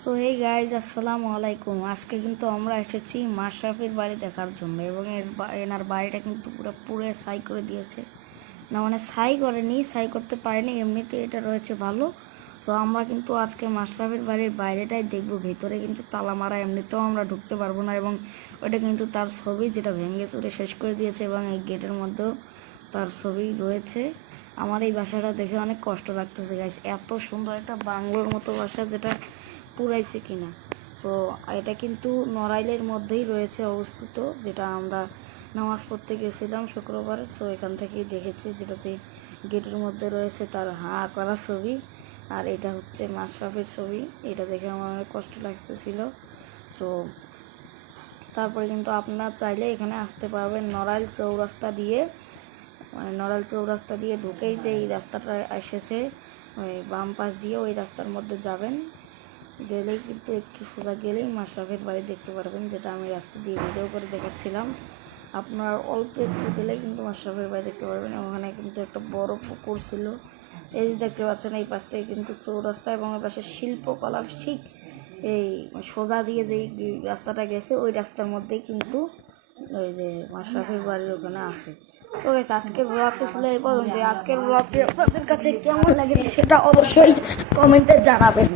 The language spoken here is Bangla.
সো হে গাইজ, আসসালামু আলাইকুম। আজকে কিন্তু আমরা এসেছি মাশরাফির বাড়ি দেখার জন্য এবং এনার বাড়িটা কিন্তু পুরো ছাই করে দিয়েছে। না মানে ছাই করেনি, ছাই করতে পারেনি, এমনিতে এটা রয়েছে ভালো। সো আমরা কিন্তু আজকে মাশরাফির বাড়ির বাইরেটাই দেখবো, ভেতরে কিন্তু তালা মারা, এমনিতেও আমরা ঢুকতে পারবো না। এবং ওটা কিন্তু তার ছবি, যেটা ভেঙে চুরে শেষ করে দিয়েছে, এবং এই গেটের মধ্যেও তার ছবি রয়েছে। আমার এই বাসাটা দেখে অনেক কষ্ট লাগতেছে গাইজ, এত সুন্দর একটা বাংলোর মতো বাসা, যেটা পুরাইছে কিনা। সো এটা কিন্তু নড়াইলের মধ্যেই রয়েছে অবস্থিত, যেটা আমরা নামাজ পড়তে গেছিলাম শুক্রবার। সো এখান থেকেই দেখেছি, যেটাতে গেটের মধ্যে রয়েছে তার হাঁ করা ছবি, আর এটা হচ্ছে মাশরাফির ছবি। এটা দেখে আমার অনেক কষ্ট লাগতেছিল। সো তারপরে কিন্তু আপনারা চাইলে এখানে আসতে পারবেন নড়াইল চৌরাস্তা দিয়ে, মানে নড়াইল চৌরাস্তা দিয়ে ঢুকেই যে এই রাস্তাটা এসেছে, ওই বাম পাশ দিয়ে ওই রাস্তার মধ্যে যাবেন, গেলেই কিন্তু একটু সোজা গেলেই মাশরাফির বাড়ি দেখতে পারবেন, যেটা আমি রাস্তা দিয়ে ভিডিও করে দেখাচ্ছিলাম। আপনার অল্প একটু গেলেই কিন্তু মাশরাফির বাড়ি দেখতে পারবেন। ওখানে কিন্তু একটা বড় পুকুর ছিল, এই যে দেখতে পাচ্ছেন, এই পাশ থেকে কিন্তু চৌরাস্তা, এবং ওই পাশে শিল্পকলার ঠিক এই সোজা দিয়ে যেই রাস্তাটা গেছে, ওই রাস্তার মধ্যেই কিন্তু ওই যে মাশরাফির বাড়ির ওখানে আছে। তো গাইস, আজকের ব্লগটি ছিল এই পর্যন্ত। আজকের ব্লগটি আপনাদের কাছে কেমন লাগে সেটা অবশ্যই কমেন্টে জানাবেন।